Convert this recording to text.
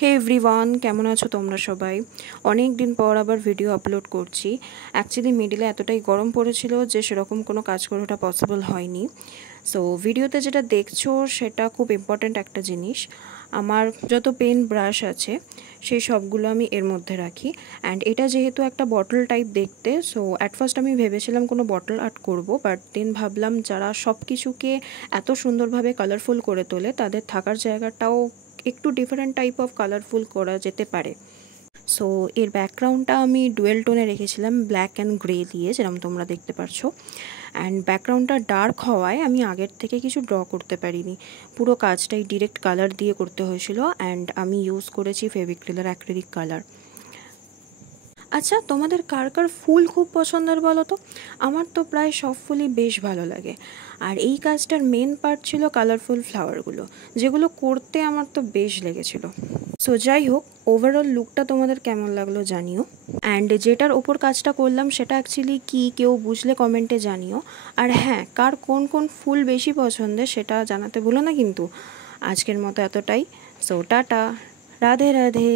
হে everyone, কেমন আছো তোমরা সবাই? অনেক দিন পর আবার ভিডিও আপলোড করছি। অ্যাকচুয়ালি মিডিলে এতটাই গরম পড়েছিল যে সেরকম কোনো কাজ করাটা পসিবল হয়নি। সো ভিডিওতে যেটা দেখছো সেটা খুব ইম্পর্ট্যান্ট একটা জিনিস। আমার যত পেন ব্রাশ আছে সেই সবগুলো আমি এর মধ্যে রাখি। অ্যান্ড এটা যেহেতু একটা বটল টাইপ দেখতে, সো অ্যাট ফার্স্ট আমি ভেবেছিলাম কোনো বটল আর্ট করব, বাট দেন ভাবলাম যারা সব কিছুকে এত সুন্দরভাবে কালারফুল করে তোলে তাদের থাকার জায়গাটাও একটু ডিফারেন্ট টাইপ অফ কালারফুল করা যেতে পারে। সো এর ব্যাকগ্রাউন্ডটা আমি ডুয়েল টোনে রেখেছিলাম, ব্ল্যাক অ্যান্ড গ্রে দিয়ে, যেরকম তোমরা দেখতে পারছো। অ্যান্ড ব্যাকগ্রাউন্ডটা ডার্ক হওয়ায় আমি আগের থেকে কিছু ড্র করতে পারিনি, পুরো কাজটাই ডিরেক্ট কালার দিয়ে করতে হয়েছিল। অ্যান্ড আমি ইউজ করেছি ফেভিক্রিলের অ্যাক্রিলিক কালার। আচ্ছা, তোমাদের কার কার ফুল খুব পছন্দের বলো তো? আমার তো প্রায় সব ফুলই বেশ ভালো লাগে। আর এই কাজটার মেন পার্ট ছিল কালারফুল ফ্লাওয়ারগুলো, যেগুলো করতে আমার তো বেশ লেগেছিল। সো যাই হোক, ওভারঅল লুকটা তোমাদের কেমন লাগলো জানিও। অ্যান্ড যেটার ওপর কাজটা করলাম সেটা অ্যাকচুয়ালি কি কেউ বুঝলে কমেন্টে জানিও। আর হ্যাঁ, কার কোন কোন ফুল বেশি পছন্দের সেটা জানাতে ভুলো না কিন্তু। আজকের মতো এতটাই। So tata, Radhe Radhe.